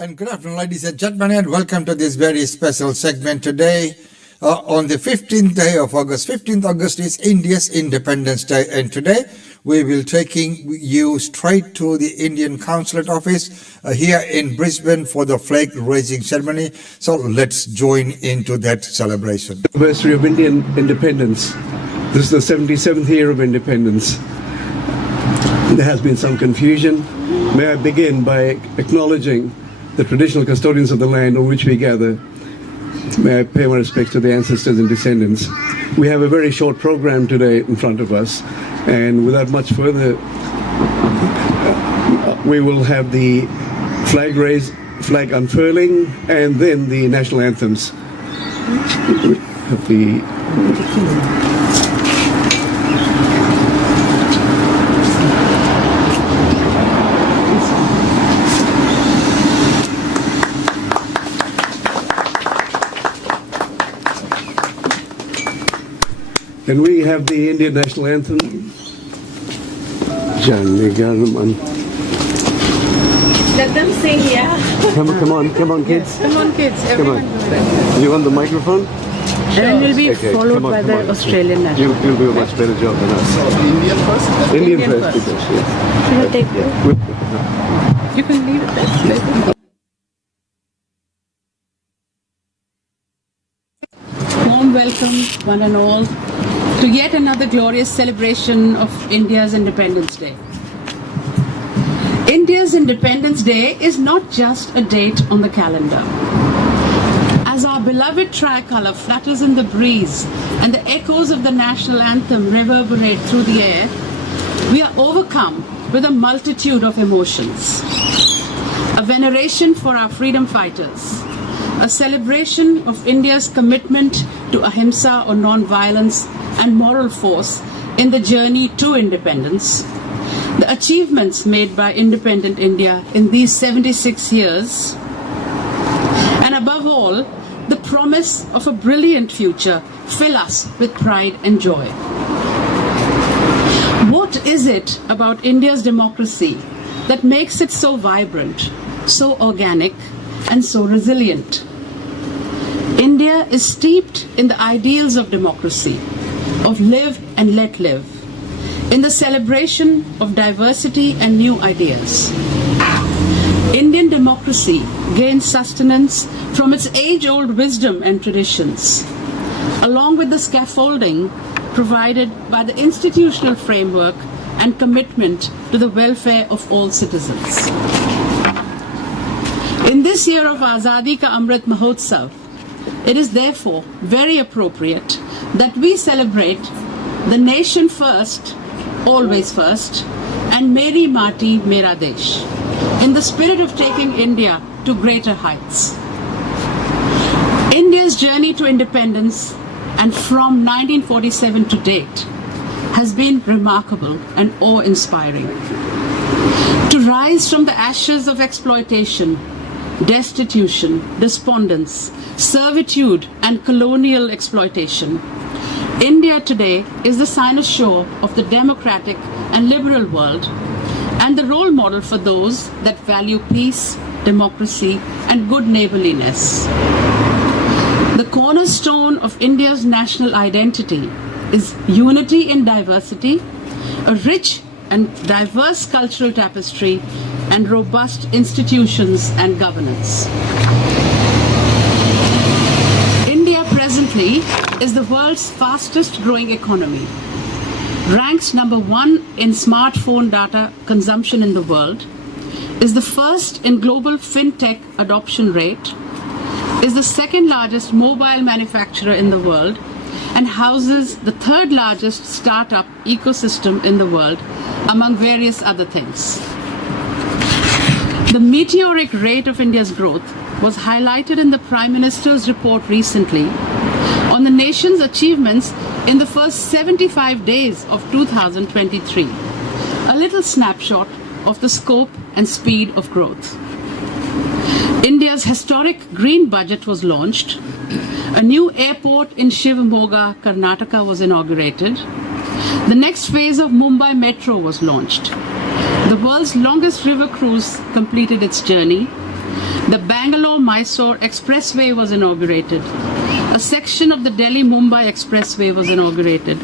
And good afternoon, ladies and gentlemen, and welcome to this very special segment today. On the 15th day of August. 15th August is India's Independence Day, and today we will taking you straight to the Indian Consulate office here in Brisbane for the flag raising ceremony. So let's join into that celebration. Anniversary of Indian independence. This is the 77th year of independence. There has been some confusion. May I begin by acknowledging the traditional custodians of the land on which we gather. May I pay my respects to the ancestors and descendants. We have a very short program today in front of us, and without much further, we will have the flag unfurling, and then the national anthems. Can we have the Indian national anthem? Let them sing, yeah. Come on, kids. Come on, kids. Everyone do it. You want the microphone? Then will be Okay, followed come on, by come the on. Australian national. You'll do a much better job than us. Indian first? Indian first, because, yes. Should I take Yeah. You can leave it there. Warm welcome, one and all, to yet another glorious celebration of India's Independence Day. India's Independence Day is not just a date on the calendar. As our beloved tricolour flutters in the breeze and the echoes of the national anthem reverberate through the air, we are overcome with a multitude of emotions. A veneration for our freedom fighters, a celebration of India's commitment to ahimsa or non-violence and moral force in the journey to independence, the achievements made by independent India in these 76 years, and above all, the promise of a brilliant future fill us with pride and joy. What is it about India's democracy that makes it so vibrant, so organic, and so resilient? India is steeped in the ideals of democracy, of live and let live, in the celebration of diversity and new ideas. Indian democracy gains sustenance from its age-old wisdom and traditions, along with the scaffolding provided by the institutional framework and commitment to the welfare of all citizens. In this year of Azadi Ka Amrit Mahotsav, it is therefore very appropriate that we celebrate the nation first, always first, and Meri Mati Mera Desh, in the spirit of taking India to greater heights. India's journey to independence and from 1947 to date has been remarkable and awe-inspiring. To rise from the ashes of exploitation, destitution, despondence, servitude and colonial exploitation, India today is the cynosure of the democratic and liberal world and the role model for those that value peace, democracy and good neighborliness. The cornerstone of India's national identity is unity in diversity, a rich and diverse cultural tapestry, and robust institutions and governance. India presently is the world's fastest growing economy, ranks number 1 in smartphone data consumption in the world, is the first in global fintech adoption rate, is the second largest mobile manufacturer in the world, and houses the third largest startup ecosystem in the world, among various other things. The meteoric rate of India's growth was highlighted in the Prime Minister's report recently on the nation's achievements in the first 75 days of 2023, a little snapshot of the scope and speed of growth. India's historic green budget was launched. A new airport in Shivamogga, Karnataka was inaugurated. The next phase of Mumbai Metro was launched. The world's longest river cruise completed its journey. The Bangalore-Mysore Expressway was inaugurated. A section of the Delhi-Mumbai Expressway was inaugurated.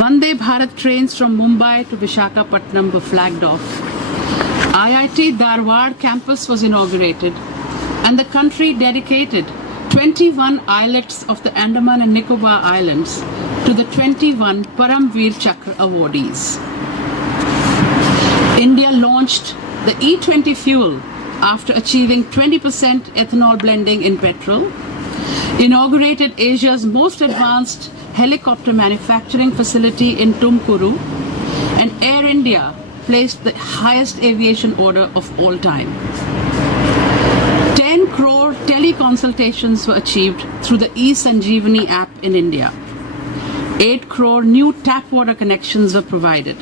Vande Bharat trains from Mumbai to Visakhapatnam were flagged off. IIT Dharwad campus was inaugurated, and the country dedicated 21 islets of the Andaman and Nicobar Islands to the 21 Paramveer Chakra awardees. India launched the E20 fuel after achieving 20% ethanol blending in petrol, inaugurated Asia's most advanced helicopter manufacturing facility in Tumkuru, and Air India placed the highest aviation order of all time. 10 crore teleconsultations were achieved through the eSanjeevani app in India. 8 crore new tap water connections were provided.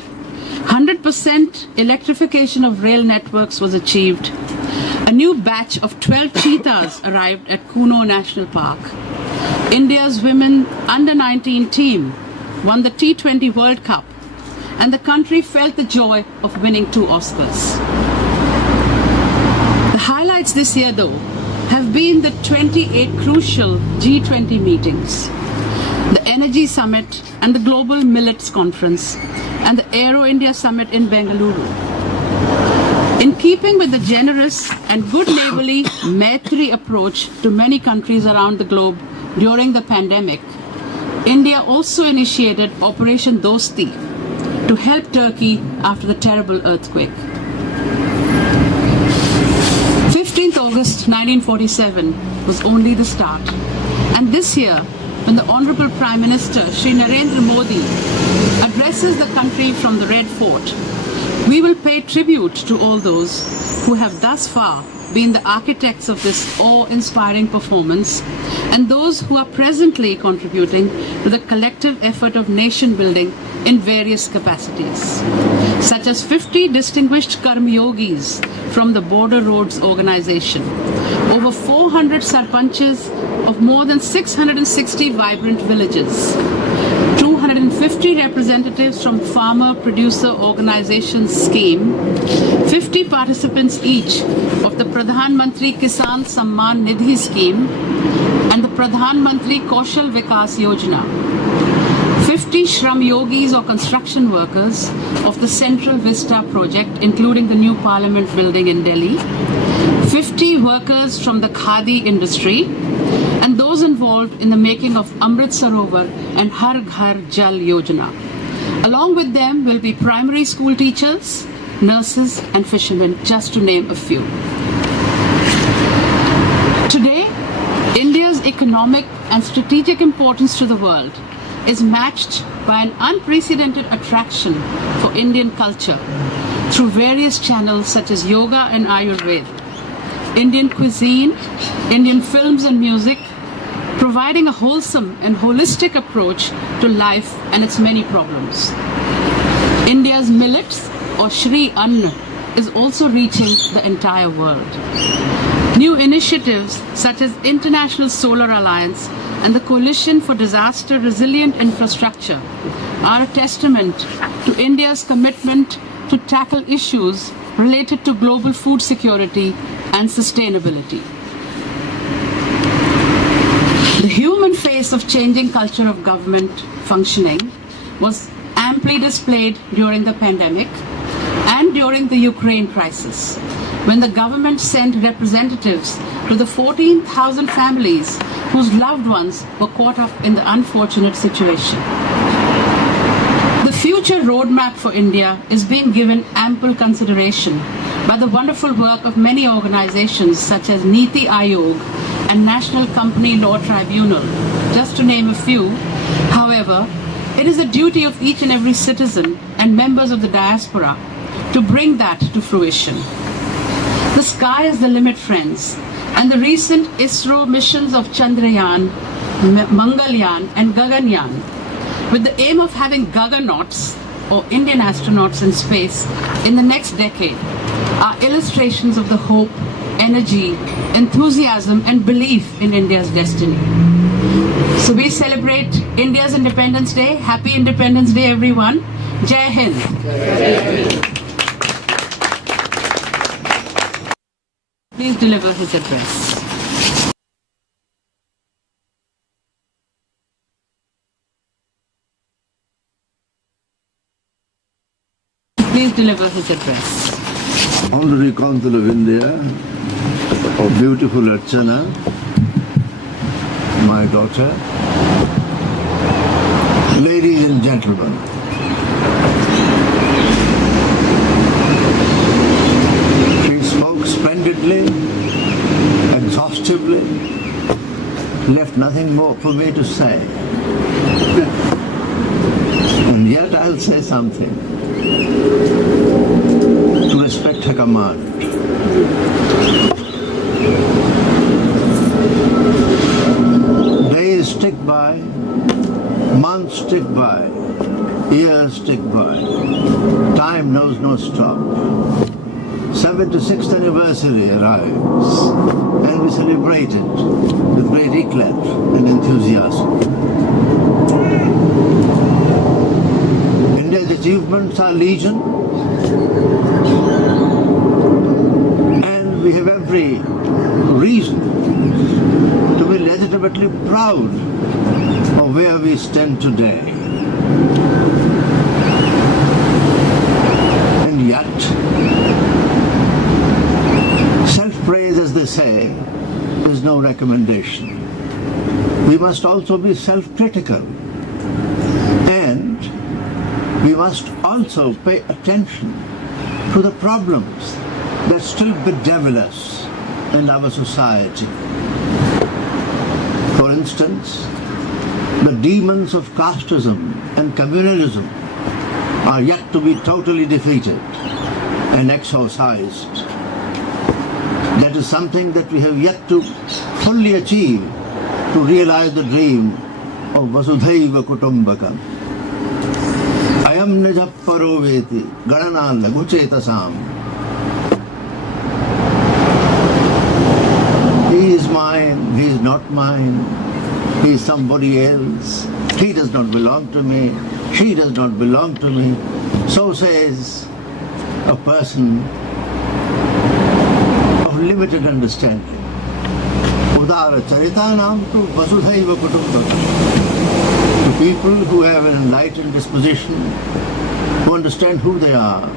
100% electrification of rail networks was achieved. A new batch of 12 cheetahs arrived at Kuno National Park. India's women under-19 team won the T20 World Cup, and the country felt the joy of winning 2 Oscars. The highlights this year, though, have been the 28 crucial G20 meetings, the Energy Summit and the Global Millets Conference, and the Aero India Summit in Bengaluru. In keeping with the generous and good neighborly Maitri approach to many countries around the globe during the pandemic, India also initiated Operation Dosti to help Turkey after the terrible earthquake. 15th August 1947 was only the start. And this year, when the Honorable Prime Minister Shri Narendra Modi addresses the country from the Red Fort, we will pay tribute to all those who have thus far been the architects of this awe-inspiring performance, and those who are presently contributing to the collective effort of nation building in various capacities, such as 50 distinguished Karmyogis from the Border Roads Organization, over 400 sarpanches of more than 660 vibrant villages, 250 representatives from Farmer Producer Organizations scheme, 50 participants each of the Pradhan Mantri Kisan Samman Nidhi scheme and the Pradhan Mantri Kaushal Vikas Yojana, 50 Shram Yogis or construction workers of the Central Vista project, including the new Parliament building in Delhi, 50 workers from the Khadi industry, and those involved in the making of Amrit Sarovar and Har Ghar Jal Yojana. Along with them will be primary school teachers, nurses and fishermen, just to name a few. Today, India's economic and strategic importance to the world is matched by an unprecedented attraction for Indian culture through various channels such as yoga and Ayurveda, Indian cuisine, Indian films and music, providing a wholesome and holistic approach to life and its many problems. India's millets, or Shri Anna, is also reaching the entire world. New initiatives such as International Solar Alliance and the Coalition for Disaster Resilient Infrastructure are a testament to India's commitment to tackle issues related to global food security and sustainability. The human face of changing culture of government functioning was amply displayed during the pandemic and during the Ukraine crisis, when the government sent representatives to the 14,000 families whose loved ones were caught up in the unfortunate situation. The future roadmap for India is being given ample consideration by the wonderful work of many organizations such as Niti Aayog and National Company Law Tribunal, just to name a few. However, it is the duty of each and every citizen and members of the diaspora to bring that to fruition. The sky is the limit, friends, and the recent ISRO missions of Chandrayaan, Mangalyaan and Gaganyaan, with the aim of having Gaganauts or Indian astronauts in space in the next decade, are illustrations of the hope, energy, enthusiasm and belief in India's destiny. So we celebrate India's Independence Day. Happy Independence Day, everyone. Jai Hind. please deliver his address. Please deliver his address. Honorary Consul of India, beautiful Archana, my daughter, ladies and gentlemen, she spoke splendidly, exhaustively, left nothing more for me to say. And yet I'll say something to respect her command. Days tick by, months tick by, years tick by. Time knows no stop. 76th anniversary arrives, and we celebrate it with great eclat and enthusiasm. India's achievements are legion, and we have every reason to be legitimately proud of where we stand today. And yet, self-praise, as they say, is no recommendation. We must also be self-critical, and we must also pay attention to the problems that still bedevil us in our society. For instance, the demons of casteism and communalism are yet to be totally defeated and exorcised. That is something that we have yet to fully achieve to realize the dream of Vasudhaiva Kutumbakam. Ayam nijap paroveti gadana laguchetasam. He is mine, he is not mine, he is somebody else, he does not belong to me, she does not belong to me. So says a person of limited understanding. Udara charitanam tu vasudhaiva kutumbakam. To people who have an enlightened disposition, who understand who they are,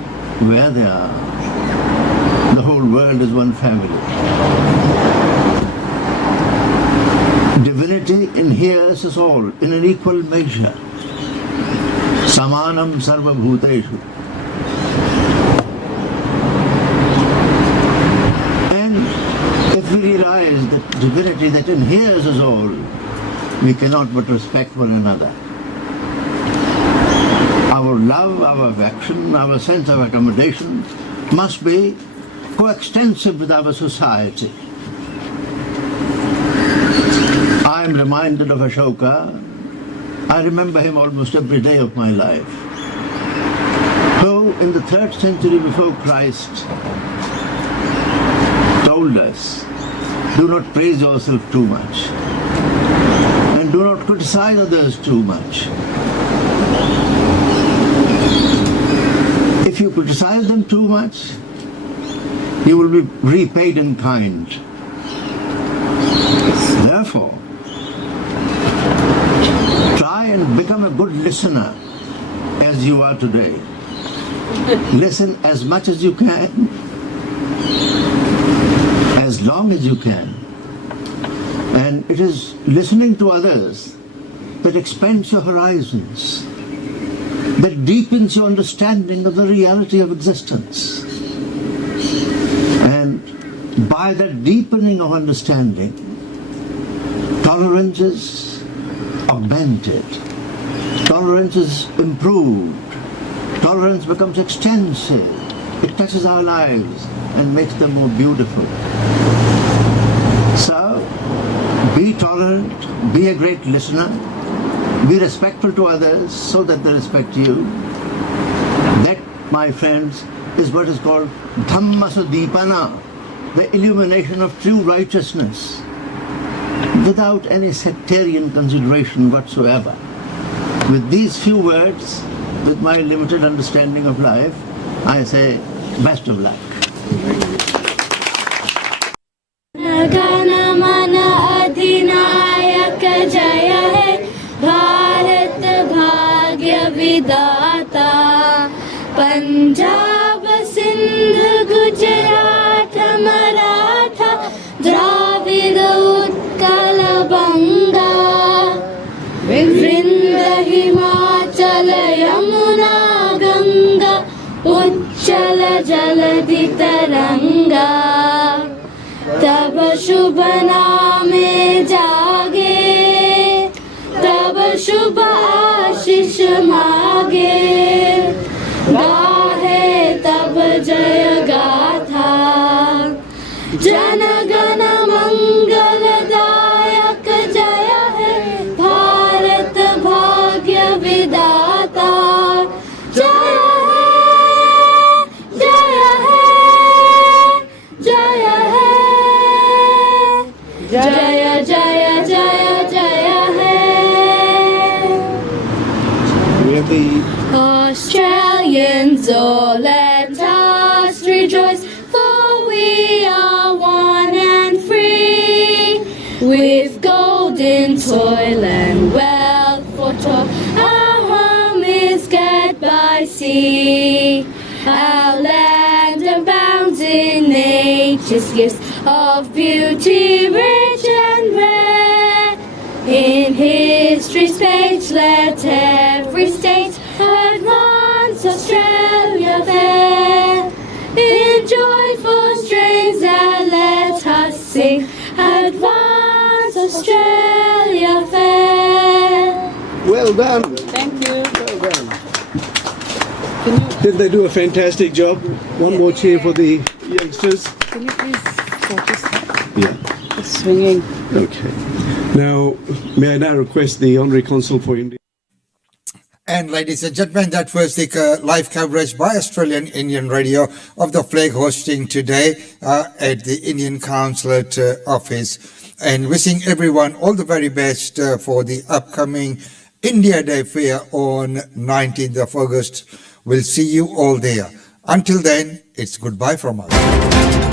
where they are. The whole world is one family. Divinity inheres us all in an equal measure. Samanam sarva bhuteshu. And if we realize that divinity that inheres us all, we cannot but respect one another. Our love, our affection, our sense of accommodation must be coextensive with our society. I am reminded of Ashoka. I remember him almost every day of my life. Who in the 3rd century before Christ told us, do not praise yourself too much. And do not criticize others too much. If you criticize them too much, you will be repaid in kind. Therefore, try and become a good listener as you are today. Listen as much as you can, as long as you can. And it is listening to others that expands your horizons, that deepens your understanding of the reality of existence. And by that deepening of understanding, tolerance is augmented, tolerance is improved, tolerance becomes extensive, it touches our lives and makes them more beautiful. So, be tolerant, be a great listener, be respectful to others so that they respect you. That, my friends, is what is called Dhammasadipana, the illumination of true righteousness, without any sectarian consideration whatsoever. With these few words, with my limited understanding of life, I say, best of luck. जय है भारत भाग्य विधाता पंजाब सिंध गुजरात मराठा द्राविड उत्कल बंगा वृंद हिमाचल यमुना गंगा उच्चल जलधि तरंगा तब शुभ नामे जागे तब शुभ आशीष मागे गाहे तब जय गाथा जन गण मंगलदायक जय है भारत भाग्य विधाता जय है जय है जय है जय जय जय जय है We have the Australians, oh let us rejoice, for we are one and free. With golden toil and wealth for toil, our home is kept by sea. Our land abounds in nature's gifts of beauty rich and rare. In history's page let every state advance Australia fair. In joyful strains and let us sing advance Australia fair. well done. Thank you. Well done. Did they do a fantastic job? One more cheer for the youngsters. Can you please focus? Yeah. It's swinging. Okay. Now, may I now request the Honorary Consul for India? And ladies and gentlemen, that was the live coverage by Australian Indian Radio of the flag hosting today at the Indian Consulate office. And wishing everyone all the very best for the upcoming India Day Fair on 19th of August. We'll see you all there. Until then, it's goodbye from us.